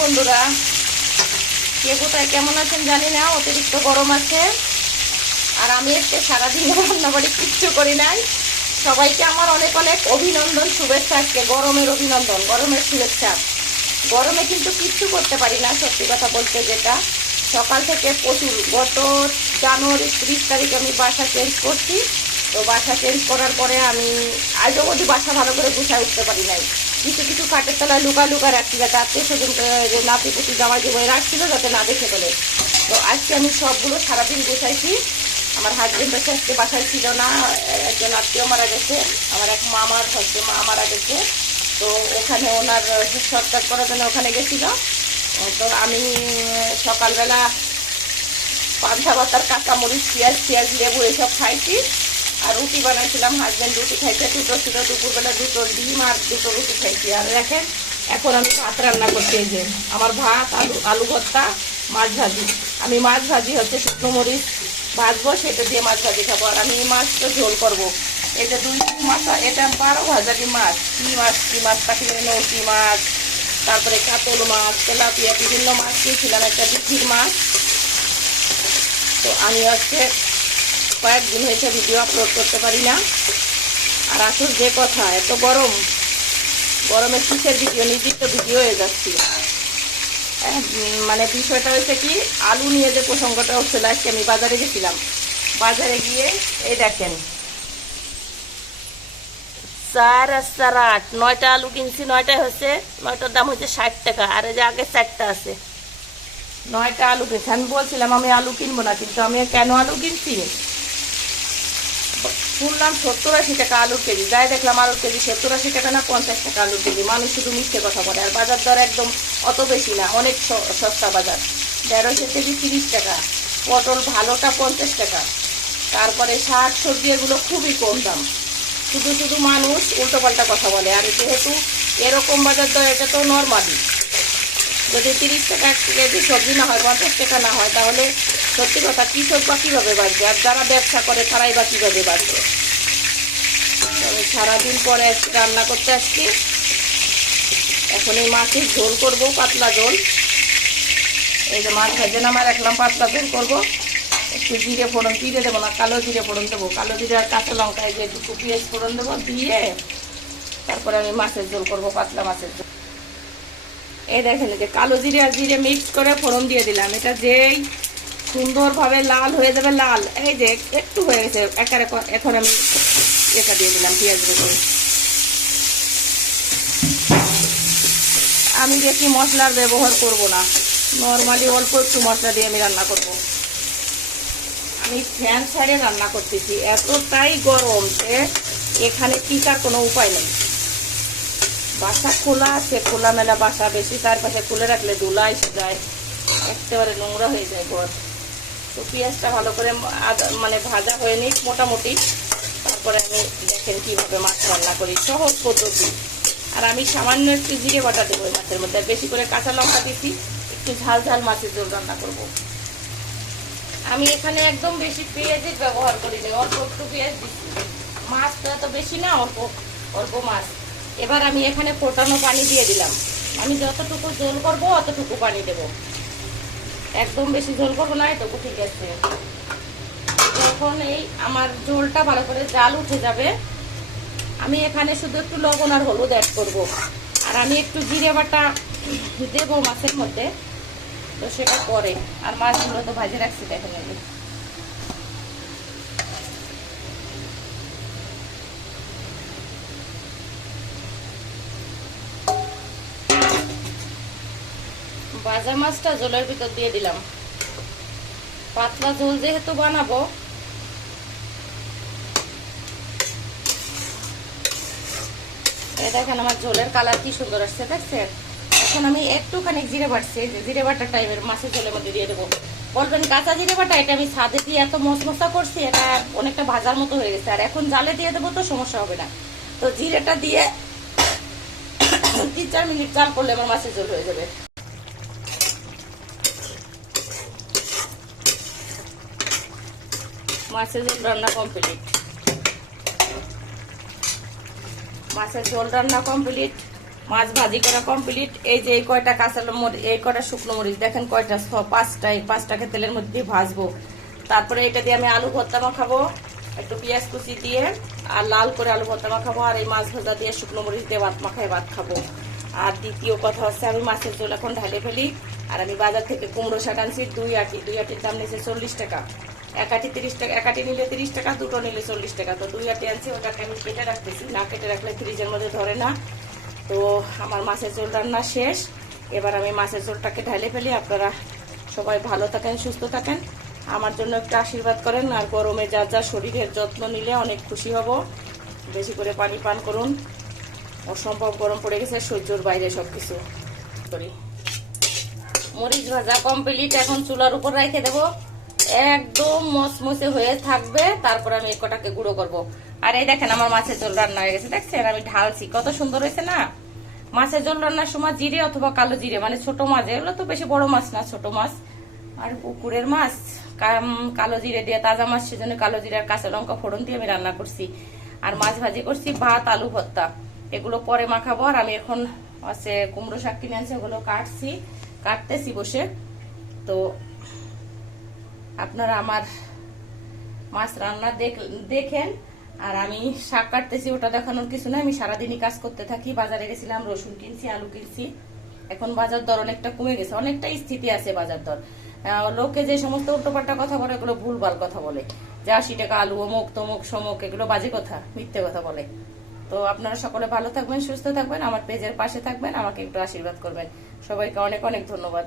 বন্ধুরা। কে কোথায় কেমন আছেন জানি না, অতিরিক্ত গরম আছে। আর আমি আজকে সারাদিন রান্না বাড়ি কিচ্ছু করি নাই। সবাইকে আমার অনেক অনেক অভিনন্দন, শুভেচ্ছা আজকে গরমের অভিনন্দন, গরমের শুভেচ্ছা। গরমে কিন্তু কিচ্ছু করতে পারি না, সত্যি কথা বলতে যেটা। সকাল থেকে প্রচুর গত জানুয়ারি ত্রিশ তারিখ আমি বাসা চেঞ্জ করছি। তো বাসা চেঞ্জ করার পরে আমি আজও অবধি বাসা ভালো করে গুছায় উঠতে পারি নাই। কিছু কিছু কাঠের তলায় লুকা লুকা রাখছি যাতে আত্মীয় স্বজন যে নাতি পুতি, জামাই জীবনে রাখছিল যাতে না দেখে ফেলে। তো আজকে আমি সবগুলো সারাদিন গুছাইছি। আমার হাজবেন্ড হচ্ছে আজকে বাসায় ছিল না, একজন আত্মীয় মারা গেছে, আমার এক মামার হচ্ছে মা মারা গেছে। তো ওখানে ওনার সৎকার করার জন্য ওখানে গেছিল। তো আমি সকালবেলা পান্থা বাতার কাঁচামরিচ, পেঁয়াজ পেঁয়াজ, লেবু এসব খাইছি। আর রুটি বানাইছিলাম হাজব্যান্ড রুটি খাইছে, দুটো ছিল দুপুরবেলা দুটো ডিম আর দুটো রুটি খাইছি। আর দেখেন, এখন আমি ভাত রান্না করতে যে আমার ভাত, আলু আলু ভর্তা, মাছ ভাজি। আমি মাছ ভাজি হচ্ছে শুকনো মরিচ, ভাজবো, সেটা দিয়ে মাছ ভাজি খাব। আর আমি মাছটা ঝোল করব। যে দুই মাছ, এটা বারো হাজারি মাছ। কী মাছ কী মাছ, পাখি নৌকি মাছ? তারপরে কাতল মাছ, তেলাপিয়া, বিভিন্ন মাছ কিনছিলাম একটা বিক্রির মাছ। তো আমি আজকে কয়েকদিন হয়েছে ভিডিও আপলোড করতে পারি না। আর আসল যে কথা, এত গরম। গরমের কিসের ভিডিও নির্দিষ্ট ভিডিও হয়ে যাচ্ছি। মানে বিষয়টা হচ্ছে কি, আলু নিয়ে যে প্রসঙ্গটা হচ্ছিল, আজকে আমি বাজারে গেছিলাম। বাজারে গিয়ে, এই দেখেন। চার আর চার আট, নয়টা আলু কিনছি নয়টা হচ্ছে নয়টার দাম হচ্ছে ষাট টাকা, আর যে আগে চারটা আছে। নয়টা আলু কিনছি। আমি বলছিলাম আমি আলু কিনবো না, কিন্তু আমি কেন আলু কিনছি? শুনলাম সত্তর আশি টাকা আলুর কেজি। যাই দেখলাম আলুর কেজি সত্তর আশি টাকা না পঞ্চাশ টাকা আলুর কেজি। মানুষ শুধু মিথ্যে কথা বলে আর বাজার দর একদম অত বেশি না, অনেক সস্তা বাজার। ঢেঁড়সের কেজি তিরিশ টাকা, পটল ভালোটা পঞ্চাশ টাকা। তারপরে শাক সবজি এগুলো খুবই কম দাম। শুধু শুধু মানুষ উল্টোপাল্টা কথা বলে। আর যেহেতু এরকম বাজার দর, এটা তো নর্মালি যদি তিরিশ টাকা কেজি সবজি না হয়, পঞ্চাশ টাকা না হয়, তাহলে সত্যি কথা কৃষক বা কীভাবে বাঁচবে? আর যারা ব্যবসা করে, তারাই বা কীভাবে বাঁচবে? তো আমি সারাদিন পরে রান্না করতে আসছি। এখন এই মাছের ঝোল করব, পাতলা ঝোল। এই যে মাছ ভেজে নামা রাখলাম পাতলা ঝোল করব। একটু জিরে ফোড়ন, জিরে দেবো না, কালো জিরে ফোড়ন দেবো। কালো জিরে আর কাঁচা লঙ্কা এই যে একটু পেঁয়াজ ফোড়ন দেবো, দিয়ে তারপরে আমি মাছের ঝোল করব, পাতলা মাছের ঝোল। এই দেখেন যে কালো জিরে আর জিরে মিক্স করে ফোড়ন দিয়ে দিলাম। এটা যেই সুন্দরভাবে লাল হয়ে যাবে, লাল। এই যে একটু হয়ে গেছে একার এখন আমি এটা দিয়ে দিলাম পেঁয়াজ রসুন। আমি বেশি মশলার ব্যবহার করব না। নর্মালি অল্প একটু মশলা দিয়ে আমি রান্না করব। আমি ফ্যান ছাড়ে রান্না করতেছি। এতটাই গরম যে এখানে টিকার কোনো উপায় নেই। বাসা খোলা আছে খোলা মেলা বাসা বেশি, চারপাশে খুলে রাখলে ধুলা এসে যায়। একেবারে নোংরা হয়ে যায় ঘর। তো পেঁয়াজটা ভালো করে মানে ভাজা হয়ে নিক মোটামুটি। তারপরে আমি দেখেন কীভাবে মাছ রান্না করি, সহজ পদ্ধতি। আর আমি সামান্য একটু জিরে বাটা দেবো মাছের মধ্যে। বেশি করে কাঁচা লঙ্কা দিচ্ছি একটু ঝাল ঝাল মাছের ঝোল রান্না করব। আমি এখানে একদম বেশি পেঁয়াজের ব্যবহার করি না অল্প একটু পেঁয়াজ দিচ্ছি মাছ তো বেশি না, অল্প অল্প মাছ। এবার আমি এখানে ফোটানো পানি দিয়ে দিলাম। আমি যতটুকু ঝোল করব অতটুকু পানি দেব। একদম বেশি ঝোল করব না এটুকু ঠিক আছে। যখন এই আমার ঝোলটা ভালো করে জাল উঠে যাবে, আমি এখানে শুধু একটু লবণ আর হলুদ অ্যাড করব। আর আমি একটু জিরে বাটা দেবো মাছের মধ্যে, তো সেটা পরে। আর মাছগুলো তো ভাজে রাখছি, দেখেন ভাজা মাছটা জলের ভিতর দিয়ে দিলাম। পাতলা ঝোল যেহেতু বানাবো দেখেন আমার ঝোলের কালার কি সুন্দর আসছে, দেখছেন? এখন আমি একটুখানি জিরে বাটছি জিরে বাটা টাইপের মাছের ঝোলের মধ্যে দিয়ে দেবো। বলবেন, কাঁচা জিরে বাটা, এটা আমি ছাদে দিয়ে এত মশমশা করছি, এটা অনেকটা ভাজার মতো হয়ে গেছে। আর এখন জালে দিয়ে দেবো তো, সমস্যা হবে না। তো জিরেটা দিয়ে তিন চার মিনিট জাল করলে আমার মাছের ঝোল হয়ে যাবে। মাছের ঝোল রান্না কমপ্লিট মাছের ঝোল রান্না কমপ্লিট মাছ ভাজি করা কমপ্লিট এই যে এই কয়টা কাঁচা মরিচ এই কয়টা শুকনো মরিচ, দেখেন কয়টা পাঁচটা, এই পাঁচটাকে তেলের মধ্যে ভাজবো। তারপরে এটা দিয়ে আমি আলু ভর্তা মাখাবো, একটু পেঁয়াজ কুচি দিয়ে, আর লাল করে আলু ভর্তা মাখাবো, আর এই মাছ ভাজা দিয়ে শুকনো মরিচ দিয়ে ভাত মাখায় ভাত খাব। আর দ্বিতীয় কথা হচ্ছে আমি মাছের ঝোল এখন ঢালে ফেলি, আর আমি বাজার থেকে কুমড়ো শাক আনছি, দুই আটি দুই আটির দাম নিয়েছে চল্লিশ টাকা। এক আটি তিরিশ টাকা, একাটি নিলে তিরিশ টাকা, দুটো নিলে চল্লিশ টাকা। তো দুই আটি আনছি ওটাকে আমি কেটে রাখতেছি? না কেটে রাখলে ফ্রিজের মধ্যে ধরে না। তো আমার মাছের ঝোল রান্না শেষ। এবার আমি মাছের ঝোলটাকে ঢালে ফেলি। আপনারা সবাই ভালো থাকেন, সুস্থ থাকেন। আমার জন্য একটু আশীর্বাদ করেন, আর গরমে যা যা শরীরের যত্ন নিলে অনেক খুশি হব। বেশি করে পানি পান করুন। অসম্ভব গরম পড়ে গেছে সহ্যর বাইরে সব কিছু করি। মরিচ ভাজা কমপ্লিট এখন চুলার উপর রেখে দেবো। একদম মচমচে হয়ে থাকবে, তারপর আমি এই কটাকে গুঁড়ো করব। আর এই দেখেন, আমার মাছের ঝোল রান্না হয়ে গেছে, দেখছেন? আমি ঢালছি, কত সুন্দর হয়েছে না? মাছের ঝোল রান্নার সময় জিরে অথবা কালো জিরে মানে ছোট মাছ, এগুলো তো বেশি বড় মাছ না, ছোট মাছ। আর পুকুরের মাছ কালো জিরে দিয়ে তাজা মাছ, সেজন্য কালো জিরে আর কাঁচা লঙ্কা ফোড়ন দিয়ে আমি রান্না করছি। আর মাছ ভাজি করছি ভাত, আলু ভর্তা। এগুলো পরে মাখাবো, আর আমি এখন আছে কুমড়ো শাক কিনে আনছি, ওগুলো কাটছি, কাটতেছি বসে। তো আপনারা আমার মাছ রান্না দেখ- দেখেন, আর আমি শাক কাটতেছি, ওটা দেখানোর কিছু না আমি সারাদিনই কাজ করতে থাকি, বাজারে গেছিলাম, রসুন কিনছি, আলু কিনছি। এখন বাজার দর অনেকটা কমে গেছে অনেকটা স্থিতি আছে বাজার দর। লোকে যে সমস্ত উল্টোপাল্টা কথা বলে, এগুলো ভুলভাল কথা বলে। যে আশি টাকা আলু, অমুক, তমুক, সমুক, এগুলো বাজে কথা, মিথ্যে কথা বলে। তো আপনারা সকলে ভালো থাকবেন, সুস্থ থাকবেন, আমার পেজের পাশে থাকবেন, আমাকে একটু আশীর্বাদ করবেন। সবাইকে অনেক অনেক ধন্যবাদ।